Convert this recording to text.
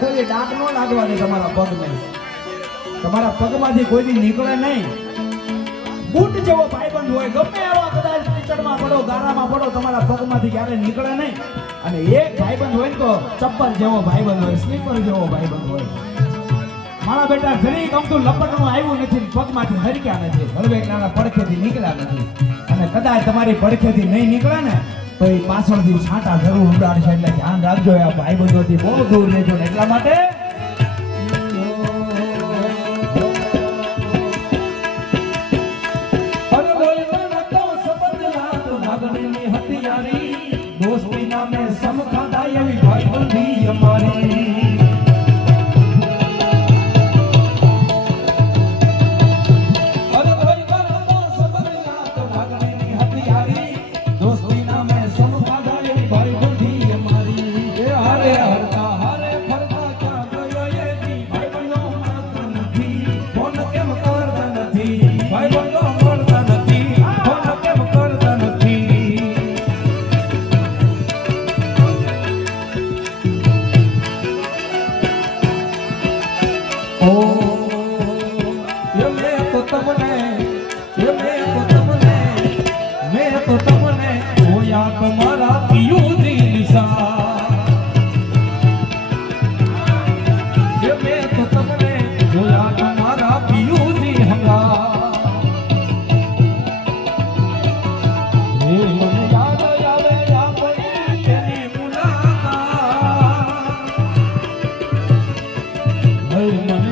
કોઈ ડાક ન લાગવા દે તમારા પગને. તમારા પગમાંથી કોઈ દી નીકળે નહીં. બૂટ જેવો ભાઈબંધ હોય, ગમે એવા કદાચ કીચડમાં પડો, ગારામાં પડો, તમારા પગમાંથી ક્યારે નીકળે નહીં. અને એક ભાઈબંધ હોય તો ચપ્પલ જેવો ભાઈબંધ હોય, સ્લીપર જેવો ભાઈબંધ હોય. મારા બેટા જરી ગમતું લપટનું આવ્યું નથી, પગમાંથી હરક્યા નથી, હળવેકના પડખેથી નીકળ્યા નથી. અને કદાચ તમારી પડખેથી નહીં નીકળે ને તો એ પાછળથી છાંટા જરૂર ઉડાડશે. એટલે ધ્યાન રાખજો, આ ભાઈબંધોથી બહુ દૂર રહેજો. એટલા માટે દોસ્તી નામે સમખાતા એવી ભાઈબંધી અમારી. તમારા પિયુની નિશા મેં તો તમને જોયા, તમારા પિયુની હંગા. મને યાદ આવે આપણી તેની મુલાકાત. મને